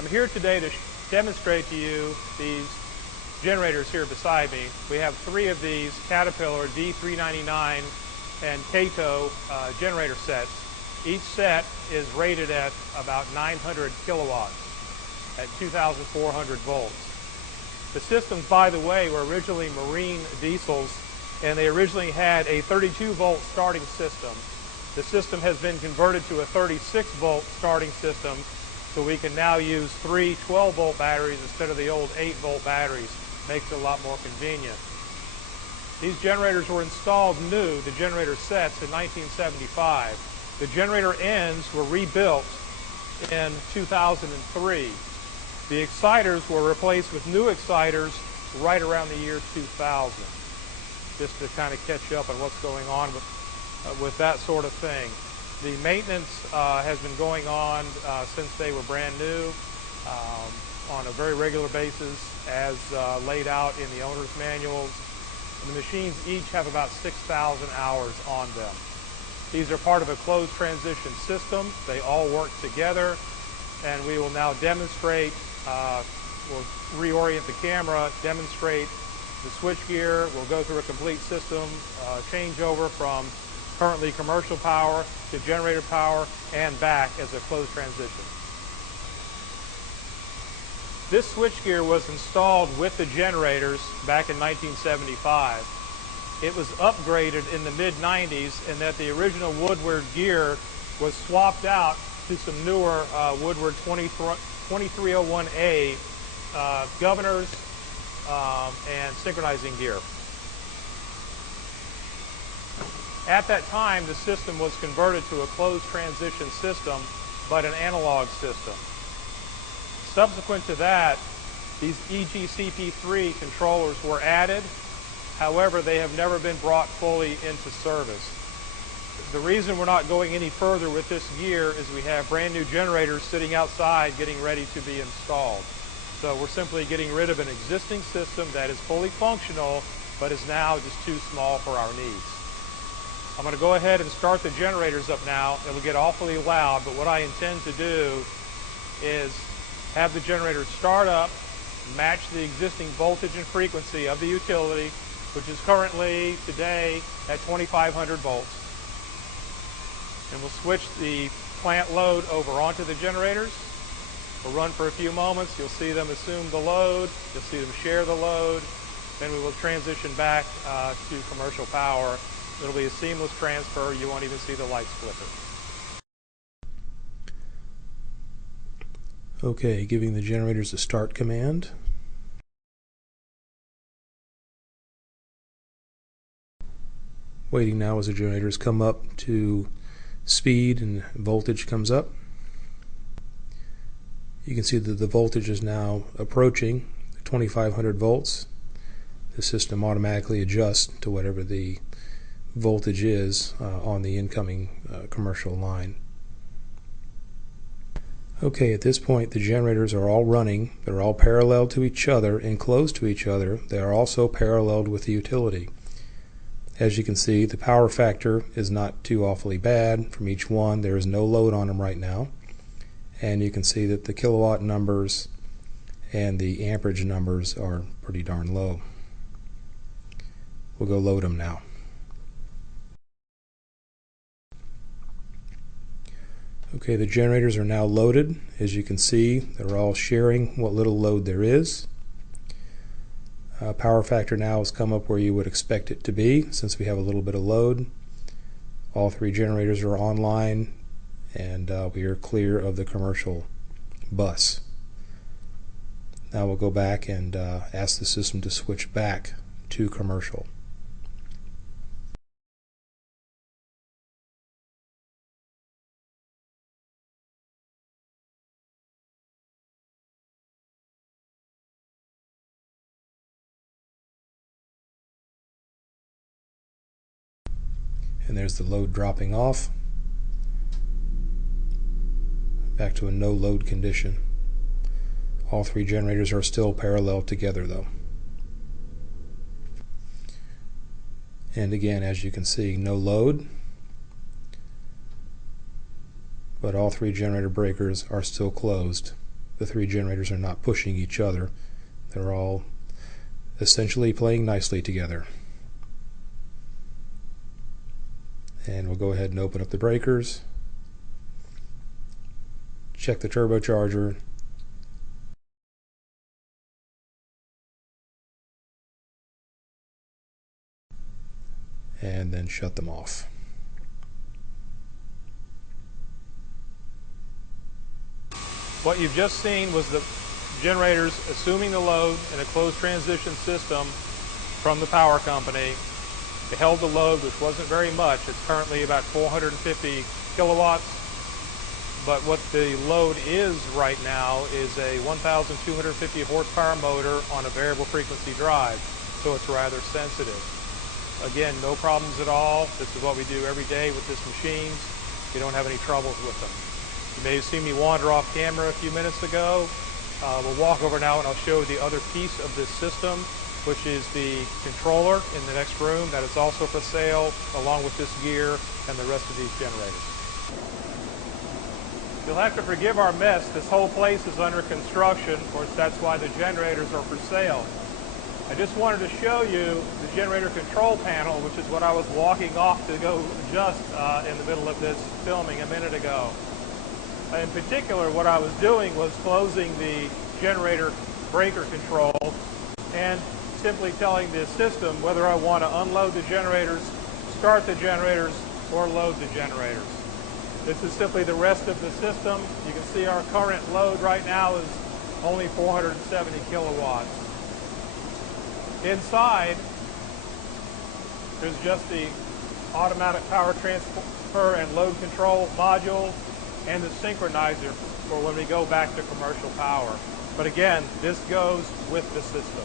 I'm here today to demonstrate to you these generators here beside me. We have 3 of these Caterpillar D399 and Kato generator sets. Each set is rated at about 900 kilowatts at 2,400 volts. The systems, by the way, were originally marine diesels, and they originally had a 32-volt starting system. The system has been converted to a 36-volt starting system, so we can now use 3 12-volt batteries instead of the old 8-volt batteries. Makes it a lot more convenient. These generators were installed new, the generator sets, in 1975. The generator ends were rebuilt in 2003. The exciters were replaced with new exciters right around the year 2000, just to kind of catch up on what's going on with that sort of thing. The maintenance has been going on since they were brand new on a very regular basis as laid out in the owner's manuals. And the machines each have about 6,000 hours on them. These are part of a closed transition system. They all work together, and we will now demonstrate, we'll reorient the camera, demonstrate the switchgear. We'll go through a complete system changeover from currently commercial power to generator power and back as a closed transition. This switchgear was installed with the generators back in 1975. It was upgraded in the mid-90s in that the original Woodward gear was swapped out to some newer Woodward 2301A governors and synchronizing gear. At that time, the system was converted to a closed transition system, but an analog system. Subsequent to that, these EGCP3 controllers were added. However, they have never been brought fully into service. The reason we're not going any further with this gear is we have brand new generators sitting outside getting ready to be installed. So we're simply getting rid of an existing system that is fully functional, but is now just too small for our needs. I'm going to go ahead and start the generators up now. It'll get awfully loud, but what I intend to do is have the generator start up, match the existing voltage and frequency of the utility, which is currently today at 2,500 volts. And we'll switch the plant load over onto the generators. We'll run for a few moments. You'll see them assume the load. You'll see them share the load. Then we will transition back to commercial power. It'll be a seamless transfer. You won't even see the lights flicker. Okay, giving the generators a start command. Waiting now as the generators come up to speed and voltage comes up. You can see that the voltage is now approaching 2,500 volts. The system automatically adjusts to whatever the voltage is on the incoming commercial line. Okay, at this point the generators are all running. They're all parallel to each other and close to each other. They are also paralleled with the utility. As you can see, the power factor is not too awfully bad from each one. There is no load on them right now. And you can see that the kilowatt numbers and the amperage numbers are pretty darn low. We'll go load them now. Okay, the generators are now loaded. As you can see, they're all sharing what little load there is. Power factor now has come up where you would expect it to be since we have a little bit of load. All 3 generators are online, and we are clear of the commercial bus. Now we'll go back and ask the system to switch back to commercial. And there's the load dropping off. Back to a no load condition. All 3 generators are still parallel together though. And again, as you can see, no load, but all 3 generator breakers are still closed The three generators are not pushing each other. They're all essentially playing nicely together. And we'll go ahead and open up the breakers, check the turbocharger, and then shut them off. What you've just seen was the generators assuming the load in a closed transition system from the power company. They held the load, which wasn't very much. It's currently about 450 kilowatts. But what the load is right now is a 1,250 horsepower motor on a variable frequency drive, so it's rather sensitive. Again, no problems at all. This is what we do every day with this machine. We don't have any troubles with them. You may have seen me wander off camera a few minutes ago. We'll walk over now and I'll show you the other piece of this system, which is the controller in the next room that is also for sale, along with this gear and the rest of these generators. You'll have to forgive our mess. This whole place is under construction. Of course, that's why the generators are for sale. I just wanted to show you the generator control panel, which is what I was walking off to go adjust in the middle of this filming a minute ago. In particular, what I was doing was closing the generator breaker control and simply telling the system whether I want to unload the generators, start the generators, or load the generators. This is simply the rest of the system. You can see our current load right now is only 470 kilowatts. Inside, there's just the automatic power transfer and load control module and the synchronizer for when we go back to commercial power. But again, this goes with the system.